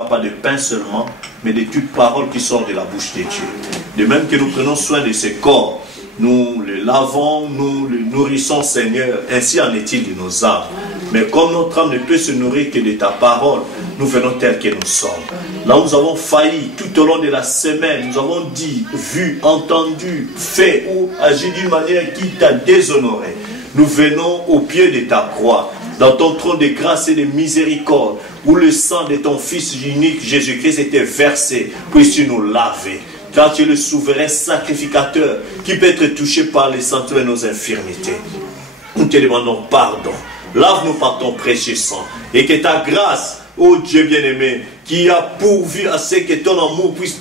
pas de pain seulement, mais de toute parole qui sort de la bouche de Dieu. De même que nous prenons soin de ce corps, nous le lavons, nous le nourrissons, Seigneur, ainsi en est-il de nos âmes. Mais comme notre âme ne peut se nourrir que de ta parole, nous venons tels que nous sommes. Là où nous avons failli tout au long de la semaine, nous avons dit, vu, entendu, fait ou agi d'une manière qui t'a déshonoré. Nous venons au pied de ta croix, dans ton trône de grâce et de miséricorde, où le sang de ton Fils unique, Jésus-Christ, était versé. Puisses-tu nous laver, car tu es le souverain sacrificateur qui peut être touché par les sentiments de nos infirmités. Nous te demandons pardon. Lave-nous par ton précieux sang. Et que ta grâce, ô Dieu bien-aimé, qui a pourvu à ce que ton amour puisse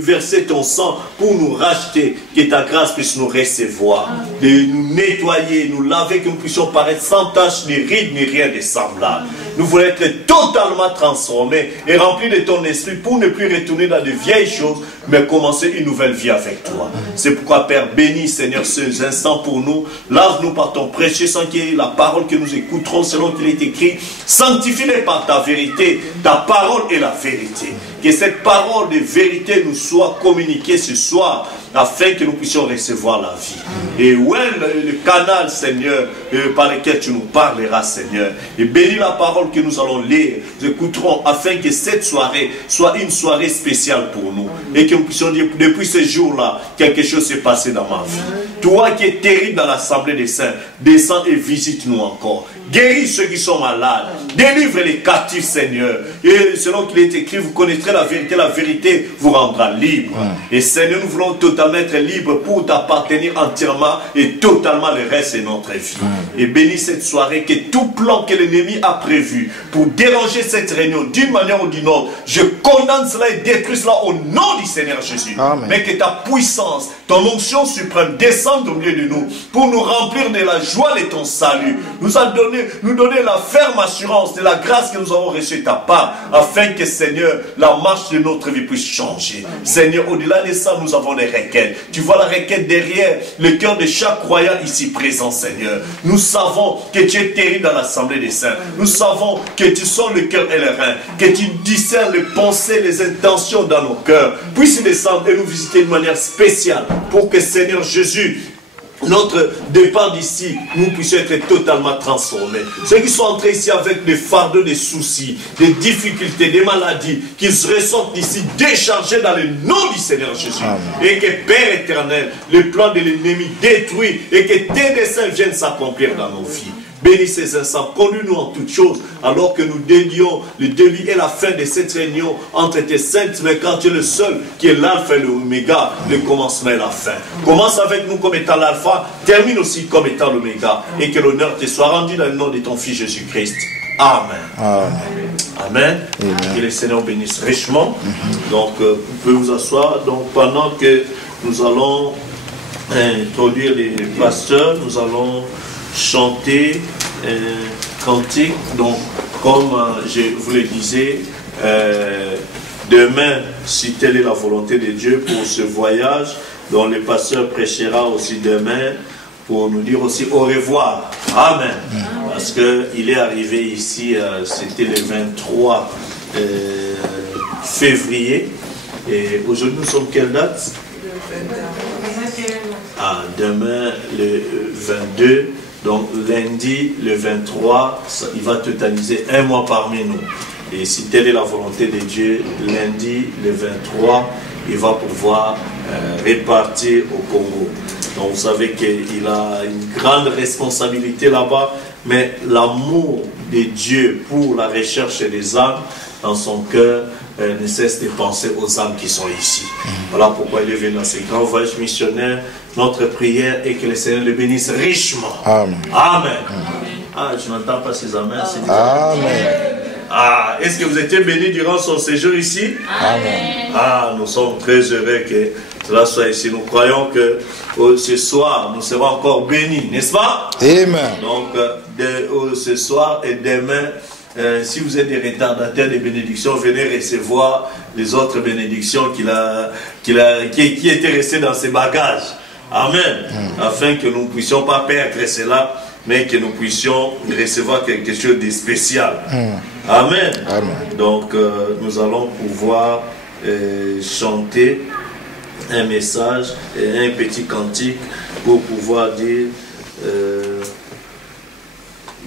verser ton sang pour nous racheter, que ta grâce puisse nous recevoir, de nous nettoyer, nous laver, que nous puissions paraître sans tache, ni rides, ni rien de semblable. Nous voulons être totalement transformés et remplis de ton esprit pour ne plus retourner dans de vieilles choses, mais commencer une nouvelle vie avec toi. C'est pourquoi, Père, bénis, Seigneur, ces instants pour nous. Lave-nous par ton précieux sang qui est la parole que nous écouterons selon qu'il est écrit. Sanctifie-les par ta vérité, ta parole est la vérité. Que cette parole de vérité nous soit communiquée ce soir afin que nous puissions recevoir la vie. Et où est le canal, Seigneur, par lequel tu nous parleras, Seigneur. Et bénis la parole que nous allons lire, nous écouterons, afin que cette soirée soit une soirée spéciale pour nous. Et que nous puissions dire, depuis ce jour-là, quelque chose s'est passé dans ma vie. Toi qui es terrible dans l'assemblée des saints, descends et visite-nous encore. Guéris ceux qui sont malades. Délivre les captifs, Seigneur. Et selon qu'il est écrit, vous connaîtrez la vérité vous rendra libre. Et Seigneur, nous voulons totalement être libres pour t'appartenir entièrement et totalement le reste de notre vie. Et bénis cette soirée, que tout plan que l'ennemi a prévu pour déranger cette réunion d'une manière ou d'une autre, je condamne cela et détruis cela au nom du Seigneur Jésus. Amen. Mais que ta puissance, ton onction suprême descende au milieu de nous pour nous remplir de la joie de ton salut. Nous donner la ferme assurance de la grâce que nous avons reçue de ta part, afin que, Seigneur, la marche de notre vie puisse changer. Seigneur, au-delà de ça, nous avons des requêtes. Tu vois la requête derrière le cœur de chaque croyant ici présent, Seigneur. Nous savons que tu es terrible dans l'assemblée des saints. Nous savons que tu sens le cœur et le rein, que tu discernes les pensées, les intentions dans nos cœurs. Puisse descendre et nous visiter de manière spéciale pour que, Seigneur Jésus, notre départ d'ici, nous puissions être totalement transformés. Ceux qui sont entrés ici avec des fardeaux, des soucis, des difficultés, des maladies, qu'ils ressortent d'ici déchargés dans le nom du Seigneur Jésus. Amen. Et que Père éternel, le plan de l'ennemi détruit et que tes desseins viennent s'accomplir dans nos vies. Bénis ces instants, conduis-nous en toutes choses, alors que nous dédions le début et la fin de cette réunion entre tes saintes, mais quand tu es le seul qui est l'alpha et l'oméga, le commencement et la fin. Commence avec nous comme étant l'alpha, termine aussi comme étant l'oméga, et que l'honneur te soit rendu dans le nom de ton Fils Jésus-Christ. Amen. Amen. Amen. Amen. Que le Seigneur bénisse richement. Donc, vous pouvez vous asseoir. Donc, pendant que nous allons introduire les pasteurs, nous allons chanter cantique. Donc, comme je vous le disais, demain, si telle est la volonté de Dieu pour ce voyage, dont le pasteur prêchera aussi demain pour nous dire aussi au revoir. Amen. Parce qu'il est arrivé ici, c'était le 23 février. Et aujourd'hui, nous sommes quelle date? Demain, le 22. Donc lundi, le 23, il va totaliser un mois parmi nous. Et si telle est la volonté de Dieu, lundi, le 23, il va pouvoir repartir au Congo. Donc vous savez qu'il a une grande responsabilité là-bas, mais l'amour de Dieu pour la recherche des âmes dans son cœur ne cesse de penser aux âmes qui sont ici. Voilà pourquoi il est venu dans ce grand voyage missionnaire. Notre prière est que le Seigneur le bénisse richement. Amen. Amen. Ah, je n'entends pas ces amens. Amen. Ah, est-ce que vous étiez bénis durant son séjour ici? Amen. Ah, nous sommes très heureux que cela soit ici. Nous croyons que ce soir, nous serons encore bénis, n'est-ce pas? Amen. Donc, ce soir et demain, si vous êtes des retardataires des bénédictions, venez recevoir les autres bénédictions qui étaient restées dans ses bagages. Amen. Afin que nous ne puissions pas perdre cela mais que nous puissions recevoir quelque chose de spécial. Amen. Amen. Donc nous allons pouvoir chanter un message et un petit cantique pour pouvoir dire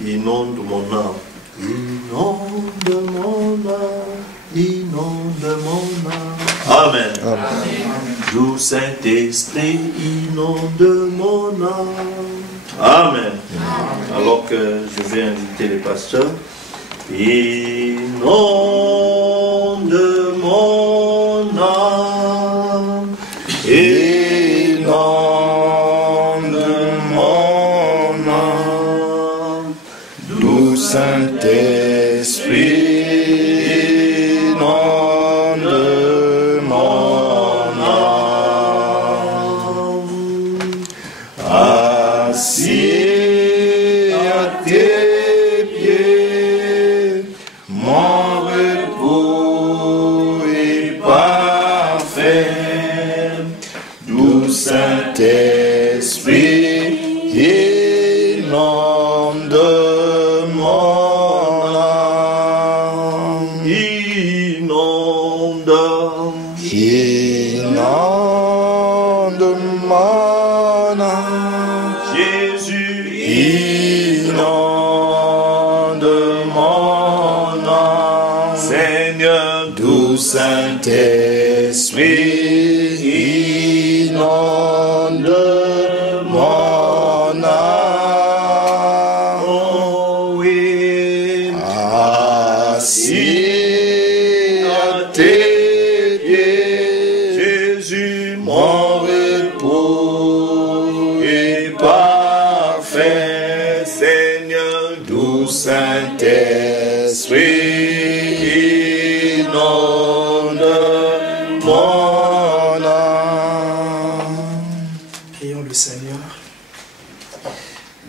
inonde mon âme, inonde mon âme, inonde mon âme. Amen. Doux Saint-Esprit, inonde mon âme. Amen. Alors que je vais inviter les pasteurs. Inonde mon âme, inonde mon âme, Doux Saint-Esprit, inonde mon âme, assis à tes pieds, mon repos est parfait. Doux Saint-Esprit, inonde mon âme, inonde, inonde mon âme, Jésus, inonde mon âme, Seigneur, Doux Saint-Esprit, inonde mon âme, oh oui, assis à tes pieds, Jésus, mon repos est parfait. Seigneur, Doux Saint-Esprit, inonde mon âme. Prions le Seigneur.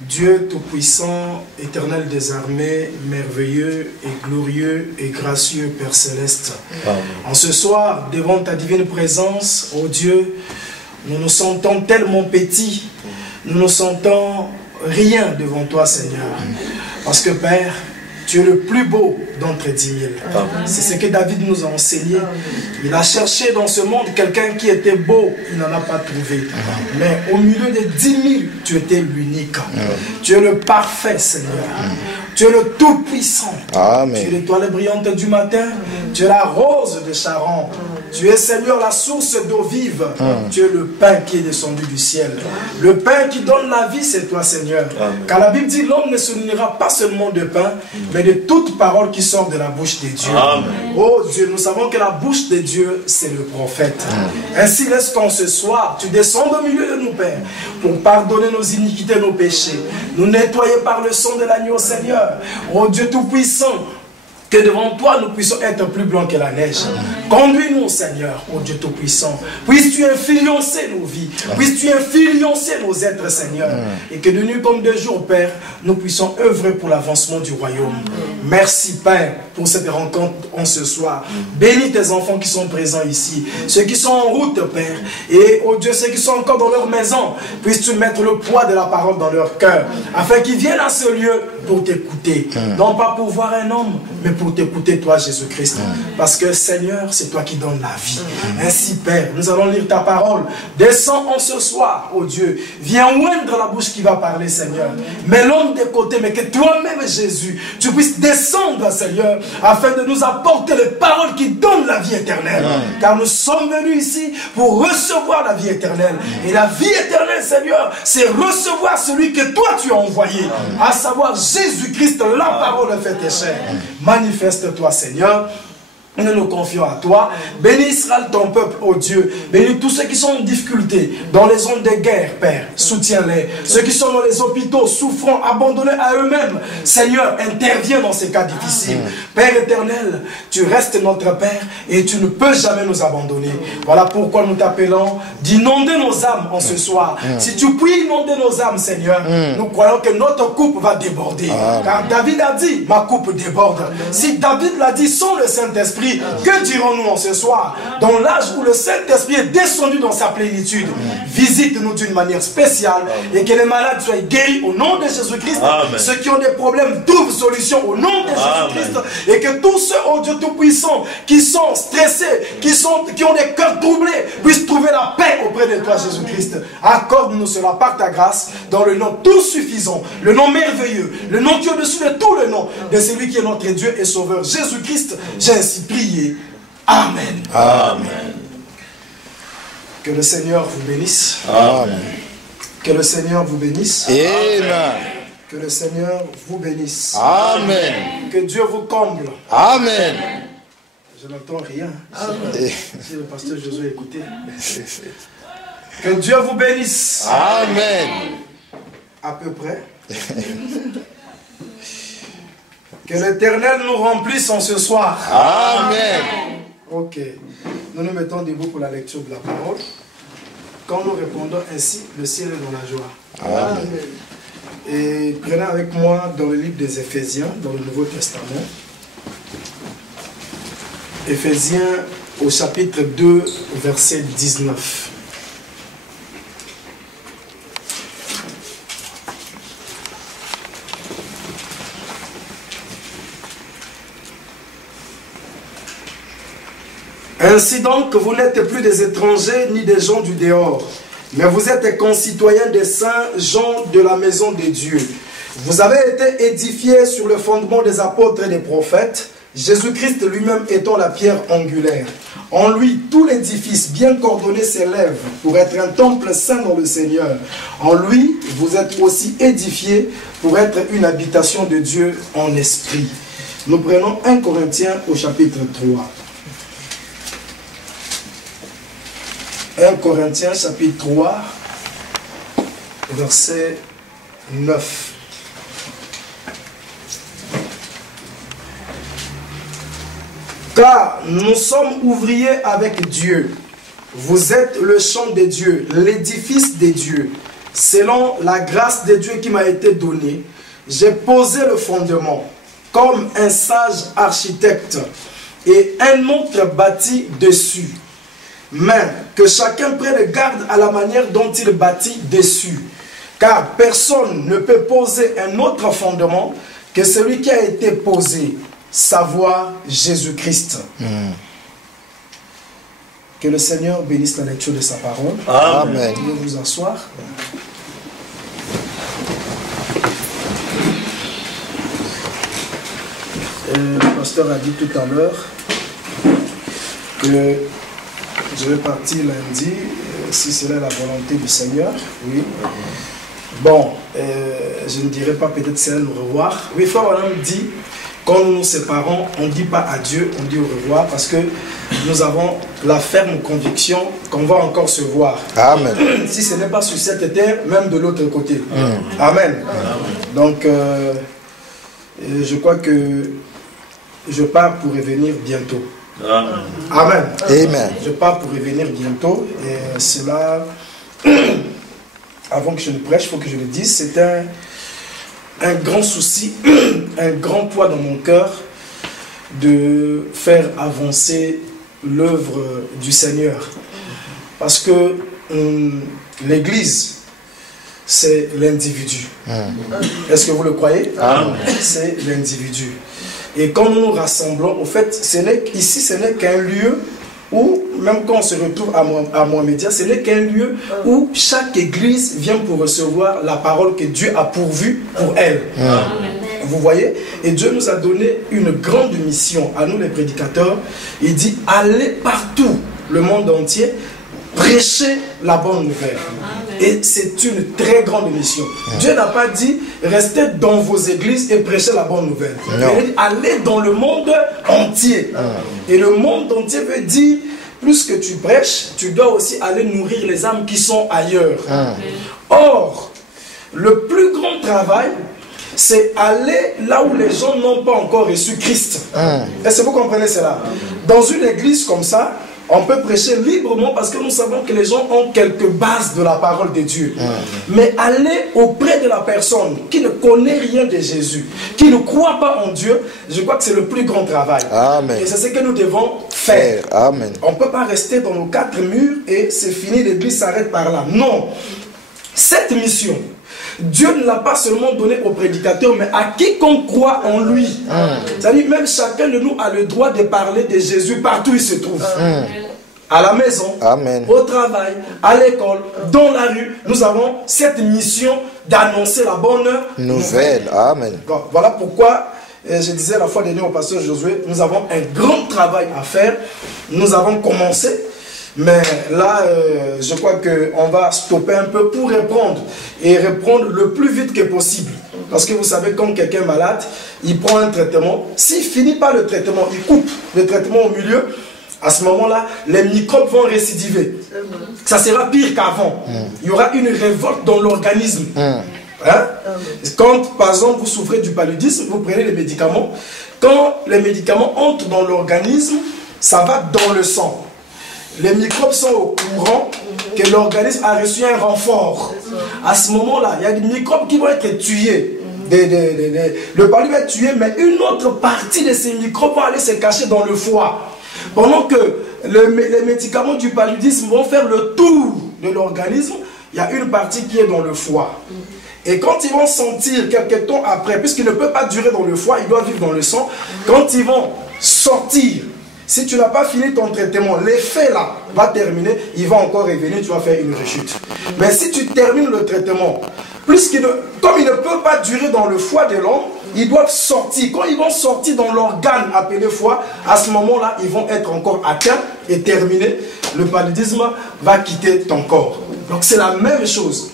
Dieu Tout-Puissant, éternel des armées, merveilleux et glorieux et gracieux Père Céleste. En ce soir, devant ta divine présence, ô Dieu, nous nous sentons tellement petits, nous nous sentons rien devant toi, Seigneur. Parce que Père, tu es le plus beau d'entre 10 000. C'est ce que David nous a enseigné. Il a cherché dans ce monde quelqu'un qui était beau, il n'en a pas trouvé. Mais au milieu des 10 000, tu étais l'unique. Tu es le parfait, Seigneur. Tu es le Tout-Puissant. Amen. Tu es l'étoile brillante du matin. Tu es la rose de Sharon. Tu es, Seigneur, la source d'eau vive. Tu es le pain qui est descendu du ciel. Le pain qui donne la vie, c'est toi, Seigneur. Car la Bible dit, l'homme ne se nourrira pas seulement de pain, mais de toute parole qui sort de la bouche de Dieu. Oh Dieu, nous savons que la bouche de Dieu, c'est le prophète. Ainsi, laisse qu'en ce soir, tu descendes au milieu de nous, Père, pour pardonner nos iniquités, nos péchés, nous nettoyer par le sang de l'agneau, Seigneur. Oh Dieu Tout-Puissant, que devant toi nous puissions être plus blancs que la neige. Conduis-nous, Seigneur, ô Dieu Tout-Puissant. Puisses-tu influencer nos vies, puisses-tu influencer nos êtres, Seigneur. Et que de nuit comme de jour, Père, nous puissions œuvrer pour l'avancement du royaume. Merci, Père, pour cette rencontre en ce soir. Bénis tes enfants qui sont présents ici, ceux qui sont en route, Père. Et, ô Dieu, ceux qui sont encore dans leur maison, puisses-tu mettre le poids de la parole dans leur cœur, afin qu'ils viennent à ce lieu pour t'écouter. Non pas pour voir un homme, mais pour t'écouter, toi, Jésus-Christ. Parce que, Seigneur, c'est toi qui donnes la vie. Ainsi, Père, nous allons lire ta parole. Descends en ce soir, ô Dieu. Viens oindre la bouche qui va parler, Seigneur. Mets l'homme de côté, mais que toi-même, Jésus, tu puisses descendre, Seigneur, afin de nous apporter les paroles qui donnent la vie éternelle. Car nous sommes venus ici pour recevoir la vie éternelle. Et la vie éternelle, Seigneur, c'est recevoir celui que toi tu as envoyé, à savoir Jésus-Christ, la parole faite chair. Manifeste-toi, Seigneur. Nous nous confions à toi. Bénis Israël, ton peuple, ô Dieu. Bénis tous ceux qui sont en difficulté, dans les zones de guerre, Père. Soutiens-les. Ceux qui sont dans les hôpitaux, souffrant, abandonnés à eux-mêmes. Seigneur, interviens dans ces cas difficiles. Père éternel, tu restes notre Père et tu ne peux jamais nous abandonner. Voilà pourquoi nous t'appelons d'inonder nos âmes en ce soir. Si tu puis inonder nos âmes, Seigneur, nous croyons que notre coupe va déborder. Car David a dit, ma coupe déborde. Si David l'a dit sans le Saint-Esprit, Saint-Esprit. Que dirons-nous en ce soir? Dans l'âge où le Saint-Esprit est descendu dans sa plénitude, visite-nous d'une manière spéciale et que les malades soient guéris au nom de Jésus-Christ. Ceux qui ont des problèmes trouvent solution au nom de Jésus-Christ. Et que tous ceux, oh Dieu Tout-Puissant, qui sont stressés, qui ont des cœurs troublés, puissent trouver la paix auprès de toi, Jésus-Christ. Accorde-nous cela par ta grâce, dans le nom tout suffisant, le nom merveilleux, le nom qui est au-dessus de tout le nom, de celui qui est notre Dieu et Sauveur, Jésus-Christ. J'ai ainsi prié. Amen. Amen. Que le Seigneur vous bénisse. Amen. Que le Seigneur vous bénisse. Amen. Que le Seigneur vous bénisse. Amen. Que Dieu vous comble. Amen. Je n'entends rien. Si le pasteur Josué écoutait. Que Dieu vous bénisse. Amen. À peu près. Que l'Éternel nous remplisse en ce soir. Amen. Ok. Nous nous mettons debout pour la lecture de la parole. Quand nous répondons ainsi, le ciel est dans la joie. Amen. Et prenez avec moi dans le livre des Éphésiens, dans le Nouveau Testament. Éphésiens au chapitre 2, verset 19. Ainsi donc, vous n'êtes plus des étrangers ni des gens du dehors, mais vous êtes concitoyens des saints gens de la maison de Dieu. Vous avez été édifiés sur le fondement des apôtres et des prophètes, Jésus-Christ lui-même étant la pierre angulaire. En lui, tout l'édifice bien coordonné s'élève pour être un temple saint dans le Seigneur. En lui, vous êtes aussi édifiés pour être une habitation de Dieu en esprit. Nous prenons 1 Corinthiens au chapitre 3. 1 Corinthiens chapitre 3, verset 9. Car nous sommes ouvriers avec Dieu. Vous êtes le champ de Dieu, l'édifice de Dieu. Selon la grâce de Dieu qui m'a été donnée, j'ai posé le fondement comme un sage architecte et un autre bâti dessus. Mais que chacun prenne garde à la manière dont il bâtit dessus. Car personne ne peut poser un autre fondement que celui qui a été posé, savoir Jésus-Christ. Que le Seigneur bénisse la lecture de sa parole. Amen. Vous pouvez vous asseoir. Le pasteur a dit tout à l'heure que je vais partir lundi, si c'est là la volonté du Seigneur. Oui. Bon, je ne dirai pas peut-être c'est là nous revoir. Oui, frère Madame dit, quand nous nous séparons, on ne dit pas adieu, on dit au revoir, parce que nous avons la ferme conviction qu'on va encore se voir. Amen. Si ce n'est pas sur cette terre, même de l'autre côté. Amen. Donc, je crois que je pars pour revenir bientôt. Amen. Amen. Amen. Je pars pour revenir bientôt. Et cela, avant que je ne prêche, il faut que je le dise, c'est un grand souci, un grand poids dans mon cœur de faire avancer l'œuvre du Seigneur. Parce que l'Église, c'est l'individu. Est-ce que vous le croyez? C'est l'individu. Et quand nous nous rassemblons, au fait, ici, ce n'est qu'un lieu où, même quand on se retrouve à Mohamedia, ce n'est qu'un lieu où chaque église vient pour recevoir la parole que Dieu a pourvue pour elle. Vous voyez? Et Dieu nous a donné une grande mission à nous les prédicateurs. Il dit, allez partout, le monde entier, prêcher la bonne nouvelle. Et c'est une très grande mission. Dieu n'a pas dit restez dans vos églises et prêchez la bonne nouvelle. Il a dit allez dans le monde entier. Et le monde entier veut dire plus que tu prêches, tu dois aussi aller nourrir les âmes qui sont ailleurs. Or, le plus grand travail, c'est aller là où les gens n'ont pas encore reçu Christ. Est-ce que vous comprenez cela? Dans une église comme ça, On peut prêcher librement parce que nous savons que les gens ont quelques bases de la parole de Dieu. Mais aller auprès de la personne qui ne connaît rien de Jésus, qui ne croit pas en Dieu, je crois que c'est le plus grand travail. Amen. Et c'est ce que nous devons faire. Amen. On ne peut pas rester dans nos 4 murs et c'est fini, l'église s'arrête par là. Non. Cette mission, Dieu ne l'a pas seulement donnée aux prédicateurs, mais à quiconque croit en lui. C'est-à-dire même chacun de nous a le droit de parler de Jésus partout où il se trouve. À la maison, Amen. Au travail, à l'école, dans la rue, nous avons cette mission d'annoncer la bonne Nouvelle. Amen. Donc, voilà pourquoi je disais la fois dernière au pasteur Josué, nous avons un grand travail à faire. Nous avons commencé, mais là, je crois qu'on va stopper un peu pour répondre et répondre le plus vite que possible. Parce que vous savez, quand quelqu'un est malade, il prend un traitement. S'il finit pas le traitement, il coupe le traitement au milieu. À ce moment-là, les microbes vont récidiver. Ça sera pire qu'avant. Il y aura une révolte dans l'organisme. Hein? Quand, par exemple, vous souffrez du paludisme, vous prenez les médicaments. Quand les médicaments entrent dans l'organisme, ça va dans le sang. Les microbes sont au courant que l'organisme a reçu un renfort. À ce moment-là, il y a des microbes qui vont être tués. Le paludisme va être tué, mais une autre partie de ces microbes vont aller se cacher dans le foie. Pendant que les médicaments du paludisme vont faire le tour de l'organisme, il y a une partie qui est dans le foie. Et quand ils vont sentir quelques temps après, puisqu'il ne peut pas durer dans le foie, il doit vivre dans le sang, quand ils vont sortir, si tu n'as pas fini ton traitement, l'effet là va terminer, il va encore revenir, tu vas faire une rechute. Mais si tu termines le traitement, comme il ne peut pas durer dans le foie de l'homme, ils doivent sortir. Quand ils vont sortir dans l'organe appelé foie, à ce moment-là, ils vont être encore atteints et terminés. Le paludisme va quitter ton corps. Donc c'est la même chose.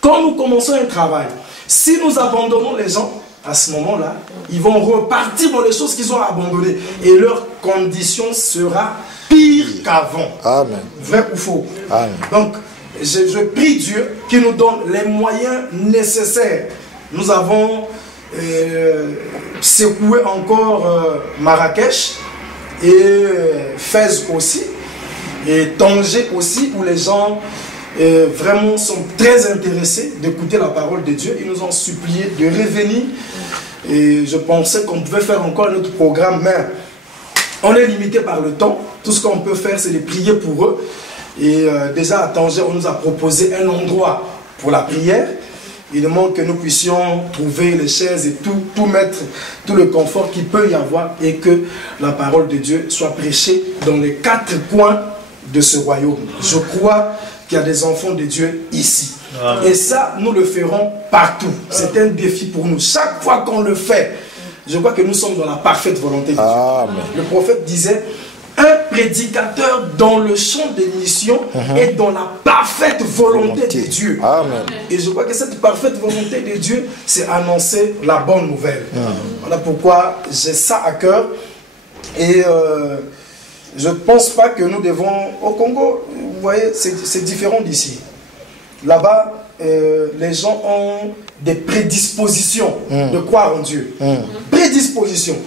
Quand nous commençons un travail, si nous abandonnons les gens, à ce moment-là, ils vont repartir dans les choses qu'ils ont abandonnées. Et leur condition sera pire qu'avant. Amen. Vrai ou faux? Amen. Donc, je prie Dieu qui nous donne les moyens nécessaires. Nous avons secoué encore Marrakech et Fès aussi, et Tanger aussi, où les gens vraiment sont très intéressés d'écouter la parole de Dieu. Ils nous ont supplié de revenir. Et je pensais qu'on pouvait faire encore notre programme, mais on est limité par le temps. Tout ce qu'on peut faire, c'est de prier pour eux. Et déjà à Tanger, on nous a proposé un endroit pour la prière. Il demande que nous puissions trouver les chaises et tout mettre, tout le confort qu'il peut y avoir, et que la parole de Dieu soit prêchée dans les 4 coins de ce royaume. Je crois qu'il y a des enfants de Dieu ici. Amen. Et ça, nous le ferons partout. C'est un défi pour nous. Chaque fois qu'on le fait, je crois que nous sommes dans la parfaite volonté de Dieu. Amen. Le prophète disait, un prédicateur dans le champ des missions est dans la parfaite volonté de Dieu. Amen. Et je crois que cette parfaite volonté de Dieu, c'est annoncer la bonne nouvelle. Voilà pourquoi j'ai ça à cœur. Et je ne pense pas que nous devons... Au Congo, vous voyez, c'est différent d'ici. Là-bas, les gens ont des prédispositions de croire en Dieu. Prédispositions.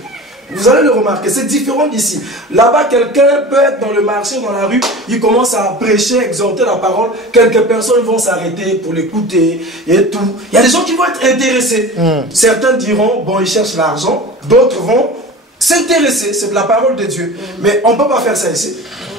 Vous allez le remarquer, c'est différent d'ici. Là-bas, quelqu'un peut être dans le marché, dans la rue, il commence à prêcher, exhorter la parole. Quelques personnes vont s'arrêter pour l'écouter et tout. Il y a des gens qui vont être intéressés. Certains diront, bon, ils cherchent l'argent. D'autres vont s'intéresser, c'est de la parole de Dieu. Mais on ne peut pas faire ça ici.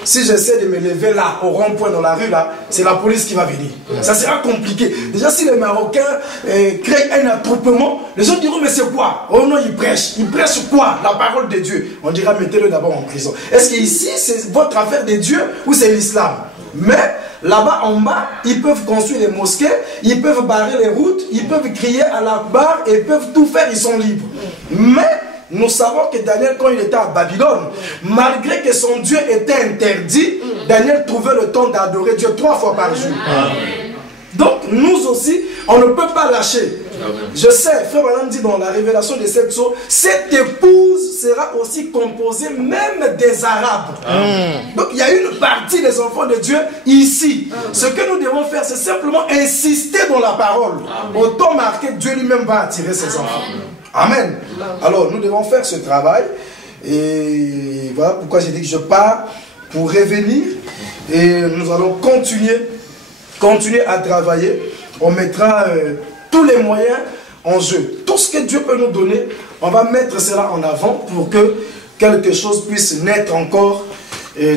Si j'essaie de me lever là, au rond-point dans la rue, là, c'est la police qui va venir. Ça sera compliqué. Déjà, si les Marocains créent un attroupement, les gens diront, mais c'est quoi? Oh non, ils prêchent. Ils prêchent quoi? La parole de Dieu. On dira, mettez-le d'abord en prison. Est-ce que ici, c'est votre affaire de Dieu ou c'est l'islam? Mais là-bas en bas, ils peuvent construire des mosquées, ils peuvent barrer les routes, ils peuvent crier à l'Akbar, et ils peuvent tout faire, ils sont libres. Mais nous savons que Daniel, quand il était à Babylone, malgré que son Dieu était interdit, Daniel trouvait le temps d'adorer Dieu 3 fois par jour. Donc nous aussi, on ne peut pas lâcher. Je sais, Frère Madame dit dans la révélation de cette chose, cette épouse sera aussi composée même des Arabes. Donc il y a une partie des enfants de Dieu ici. Ce que nous devons faire, c'est simplement insister dans la parole. Autant marqué, Dieu lui-même va attirer ses enfants. Amen. Alors nous devons faire ce travail. Et voilà pourquoi j'ai dit que je pars pour revenir et nous allons continuer à travailler. On mettra tous les moyens en jeu. Tout ce que Dieu peut nous donner, on va mettre cela en avant pour que quelque chose puisse naître encore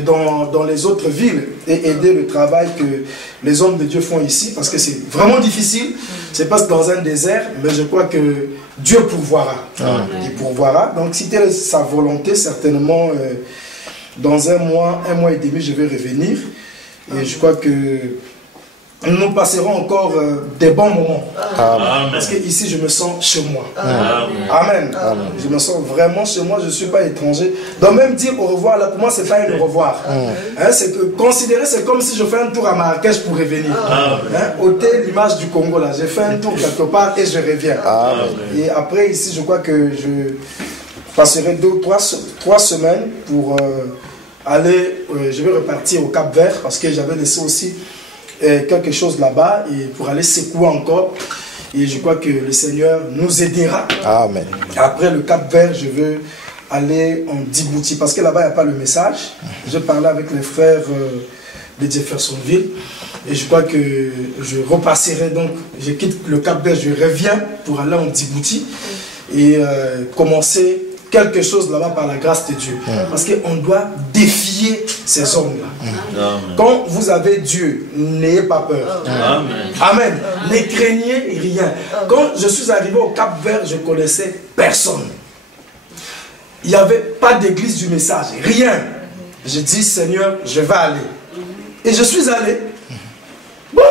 dans les autres villes et aider le travail que les hommes de Dieu font ici, parce que c'est vraiment difficile. C'est pas dans un désert, mais je crois que Dieu pourvoira. Il pourvoira. Donc si c'est sa volonté, certainement dans un mois et demi, je vais revenir. Et je crois que nous passerons encore des bons moments. Amen. Parce que ici je me sens chez moi. Amen. Amen. Je me sens vraiment chez moi, je ne suis pas étranger. Donc même dire au revoir, là pour moi c'est pas un au revoir. Hein, c'est que considérer, c'est comme si je fais un tour à Marrakech pour revenir. Hein, ôter l'image du Congo là, j'ai fait un tour quelque part et je reviens. Amen. Et après ici je crois que je passerai 2 ou 3 semaines pour aller, je vais repartir au Cap-Vert parce que j'avais laissé aussi quelque chose là-bas et pour aller secouer encore, et je crois que le Seigneur nous aidera. Amen. Après le Cap-Vert, je veux aller en Djibouti parce que là-bas il n'y a pas le message. Je parlais avec les frères de Jeffersonville et je crois que je repasserai, donc je quitte le Cap-Vert, je reviens pour aller en Djibouti et commencer quelque chose là-bas par la grâce de Dieu. Parce qu'on doit défier ces hommes-là. Quand vous avez Dieu, n'ayez pas peur. Amen. Amen. Ne craignez rien. Quand je suis arrivé au Cap-Vert, je connaissais personne. Il n'y avait pas d'église du message, rien. J'ai dit, Seigneur, je vais aller. Et je suis allé. Bon,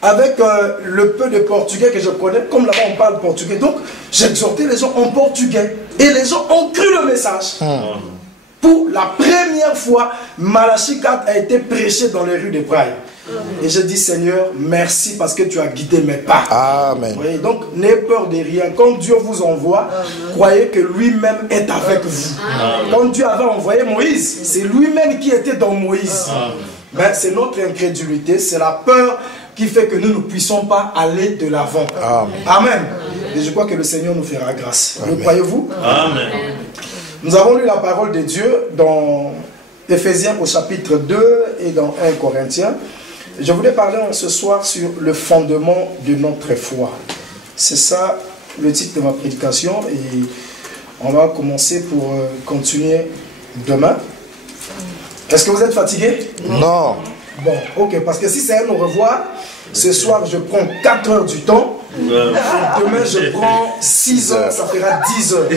avec le peu de portugais que je connais, comme là-bas on parle portugais, donc j'exhortais les gens en portugais et les gens ont cru le message. Pour la première fois, Malachie 4 a été prêché dans les rues de Praille. Et je dis, Seigneur, merci parce que tu as guidé mes pas. Amen. Oui, donc n'ayez peur de rien. Quand Dieu vous envoie, croyez que lui-même est avec vous. Amen. Quand Dieu avait envoyé Moïse, c'est lui-même qui était dans Moïse. Ben, c'est notre incrédulité, c'est la peur qui fait que nous ne puissions pas aller de l'avant. Amen. Amen. Et je crois que le Seigneur nous fera grâce. Le croyez-vous? Amen. Nous avons lu la parole de Dieu dans Éphésiens au chapitre 2 et dans 1 Corinthiens. Je voulais parler ce soir sur le fondement de notre foi. C'est ça le titre de ma prédication et on va commencer pour continuer demain. Est-ce que vous êtes fatigué? Non. Bon, ok, parce que si c'est un au revoir, ce soir je prends 4 heures du temps. Demain je prends 6 heures, ça fera 10 heures.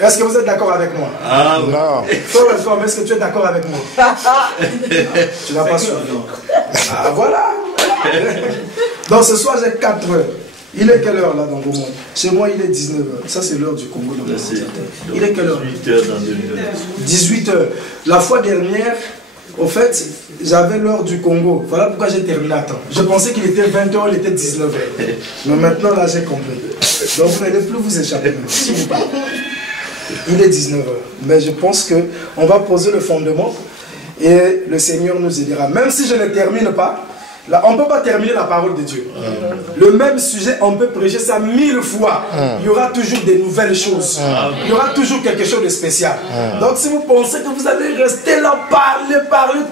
Est-ce que vous êtes d'accord avec moi? Non. Est-ce que tu es d'accord avec moi? Tu n'as pas su. Ah voilà. Donc ce soir j'ai 4 heures. Il est quelle heure là dans vos mondes? Chez moi il est 19h. Ça c'est l'heure du Congo. Il est quelle heure? 18h dans 2 minutes. 18h. La fois dernière, au fait, j'avais l'heure du Congo. Voilà pourquoi j'ai terminé à temps. Je pensais qu'il était 20h, il était 19h. Mais maintenant là j'ai compris. Donc vous n'allez plus vous échapper. Si vous parlez. Il est 19h. Mais je pense qu'on va poser le fondement et le Seigneur nous aidera. Même si je ne termine pas, là, on ne peut pas terminer la parole de Dieu. Le même sujet, on peut prêcher ça 1000 fois. Il y aura toujours des nouvelles choses. Il y aura toujours quelque chose de spécial. Donc si vous pensez que vous allez rester là, parler,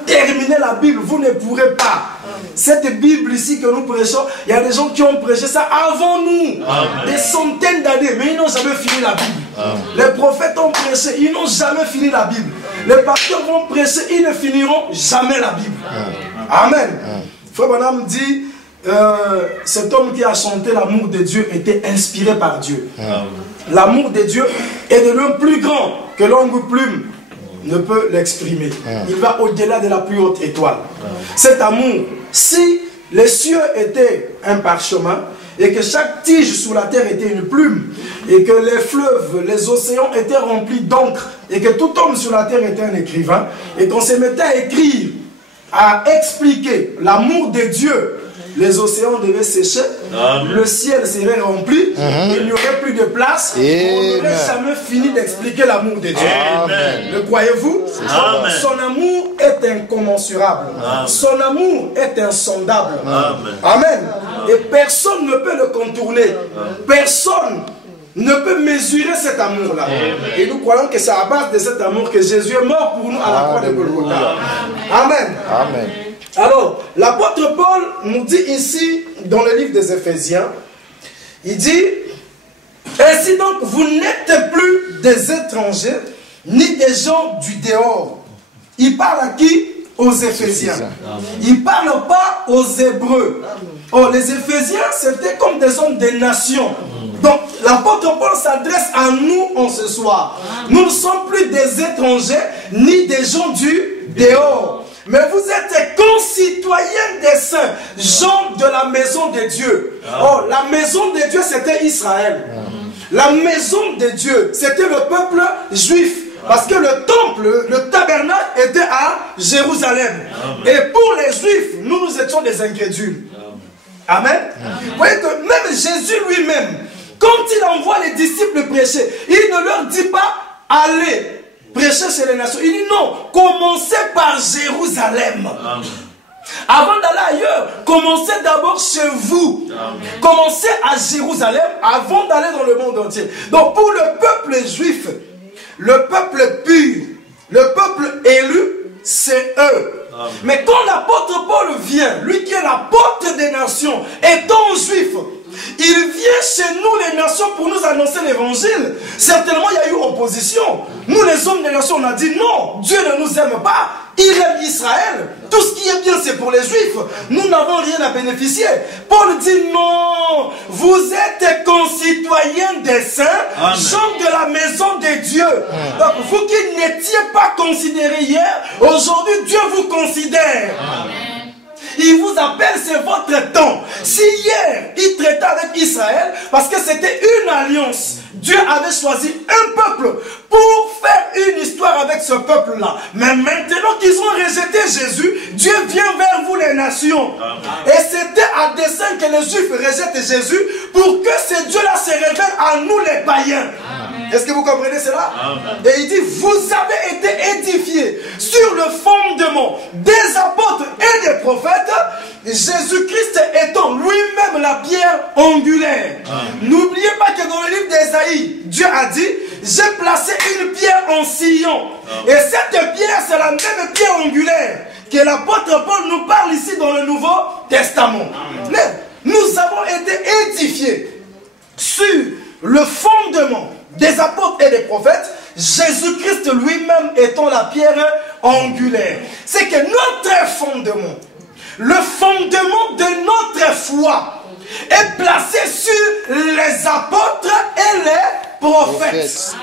terminer la Bible, vous ne pourrez pas. Cette Bible ici que nous prêchons, il y a des gens qui ont prêché ça avant nous. Des centaines d'années, mais ils n'ont jamais fini la Bible. Les prophètes ont prêché, ils n'ont jamais fini la Bible. Les pasteurs vont prêcher, ils ne finiront jamais la Bible. Amen. Frère Branham dit, cet homme qui a chanté l'amour de Dieu était inspiré par Dieu. L'amour de Dieu est de l'un plus grand que longue plume ne peut l'exprimer. Il va au-delà de la plus haute étoile. Cet amour, si les cieux étaient un parchemin et que chaque tige sous la terre était une plume et que les fleuves, les océans étaient remplis d'encre et que tout homme sur la terre était un écrivain et qu'on se mettait à écrire, à expliquer l'amour de Dieu, les océans devaient sécher, le ciel serait rempli, il n'y aurait plus de place, on n'aurait jamais fini d'expliquer l'amour de Dieu. Amen. Le croyez-vous? Son amour est incommensurable, son amour est insondable. Amen. Et personne ne peut le contourner, personne ne peut mesurer cet amour-là. Et nous croyons que c'est à base de cet amour que Jésus est mort pour nous à la croix de Golgotha. Amen. Amen. Alors, l'apôtre Paul nous dit ici, dans le livre des Éphésiens, il dit, ainsi donc, vous n'êtes plus des étrangers, ni des gens du dehors. Il parle à qui? Aux Éphésiens. Il ne parle pas aux Hébreux. Oh, les Éphésiens, c'était comme des hommes des nations. Donc, l'apôtre Paul s'adresse à nous en ce soir. Nous ne sommes plus des étrangers, ni des gens du dehors. Mais vous êtes concitoyens des saints, gens de la maison de Dieu. Oh, la maison de Dieu, c'était Israël. La maison de Dieu, c'était le peuple juif. Parce que le temple, le tabernacle était à Jérusalem. Et pour les Juifs, nous étions des incrédules. Amen. Vous voyez que même Jésus lui-même, quand il envoie les disciples prêcher, il ne leur dit pas « Allez prêcher chez les nations ». Il dit « Non, commencez par Jérusalem ». Avant d'aller ailleurs, commencez d'abord chez vous. Commencez à Jérusalem avant d'aller dans le monde entier. Donc pour le peuple juif, le peuple pur, le peuple élu, c'est eux. Mais quand l'apôtre Paul vient, lui qui est l'apôtre des nations, étant juif, il vient chez nous les nations pour nous annoncer l'évangile. Certainement il y a eu opposition. Nous les hommes des nations, on a dit non, Dieu ne nous aime pas. Il aime Israël. Tout ce qui est bien, c'est pour les Juifs. Nous n'avons rien à bénéficier. Paul dit non. Vous êtes concitoyens des saints, gens de la maison de Dieu. Donc, vous qui n'étiez pas considérés hier, aujourd'hui, Dieu vous considère. Il vous appelle, c'est votre temps. Si hier, il traitait avec Israël, parce que c'était une alliance, Dieu avait choisi un peuple pour faire une histoire avec ce peuple-là. Mais maintenant qu'ils ont rejeté Jésus, Dieu vient vers vous les nations. Et c'était à dessein que les Juifs rejettent Jésus pour que ce Dieu-là se révèle à nous les païens. Est-ce que vous comprenez cela? Et il dit, vous avez été édifiés sur le fondement des apôtres et des prophètes, Jésus-Christ étant lui-même la pierre angulaire. N'oubliez pas que dans le livre d'Ésaïe, Dieu a dit, j'ai placé une pierre en Sion. Et cette pierre, c'est la même pierre angulaire que l'apôtre Paul nous parle ici dans le Nouveau Testament. Mais nous avons été édifiés sur le fondement des apôtres et des prophètes, Jésus-Christ lui-même étant la pierre angulaire. C'est que notre fondement, le fondement de notre foi, est placé sur les apôtres et les prophètes.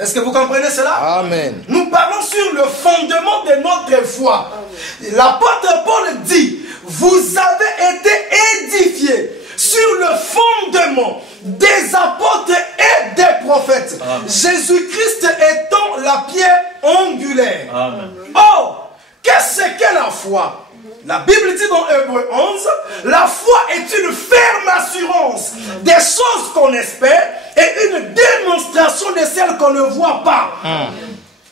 Est-ce que vous comprenez cela? Amen. Nous parlons sur le fondement de notre foi. L'apôtre Paul dit, vous avez été édifiés sur le fondement des apôtres et des prophètes. Jésus-Christ étant la pierre angulaire. Amen. Oh, qu'est-ce que la foi? La Bible dit dans Hébreux 11, la foi est une ferme assurance des choses qu'on espère et une démonstration de celles qu'on ne voit pas.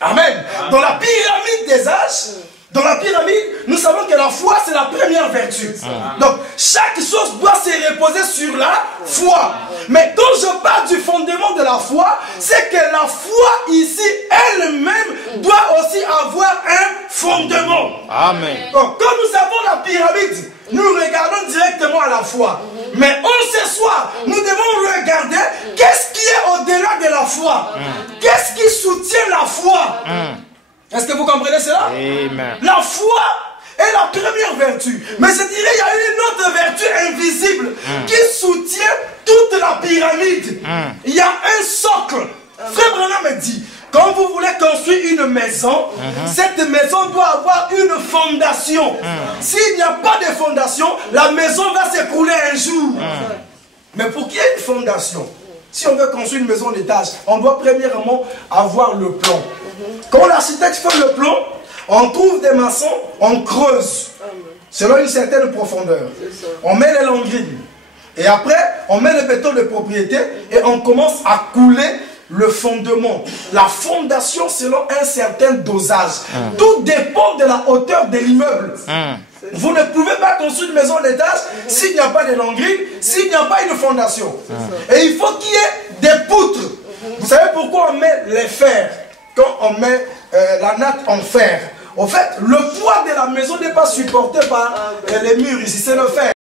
Amen. Dans la pyramide des âges, dans la pyramide, nous savons que la foi, c'est la première vertu. Donc, chaque chose doit se reposer sur la foi. Mais quand je parle du fondement de la foi, c'est que la foi ici, elle-même, doit aussi avoir un fondement. Amen. Donc, quand nous avons la pyramide, nous regardons directement à la foi. Mais ce soir, nous devons regarder qu'est-ce qui est au-delà de la foi. Qu'est-ce qui soutient la foi. Est-ce que vous comprenez cela? Amen. La foi est la première vertu. Mais je dirais il y a une autre vertu invisible qui soutient toute la pyramide. Il y a un socle. Frère Branham me dit, quand vous voulez construire une maison, cette maison doit avoir une fondation. S'il n'y a pas de fondation, la maison va s'écrouler un jour. Mais pour qu'il y ait une fondation, si on veut construire une maison d'étage, on doit premièrement avoir le plan. Quand l'architecte fait le plan, on trouve des maçons, on creuse selon une certaine profondeur. On met les longrines. Et après, on met le béton de propriété et on commence à couler le fondement. La fondation selon un certain dosage. Tout dépend de la hauteur de l'immeuble. Vous ne pouvez pas construire une maison d'étage s'il n'y a pas de longrine, s'il n'y a pas une fondation. Et il faut qu'il y ait des poutres. Vous savez pourquoi on met les fers quand on met la natte en fer? En fait, le poids de la maison n'est pas supporté par les murs ici, c'est le fer.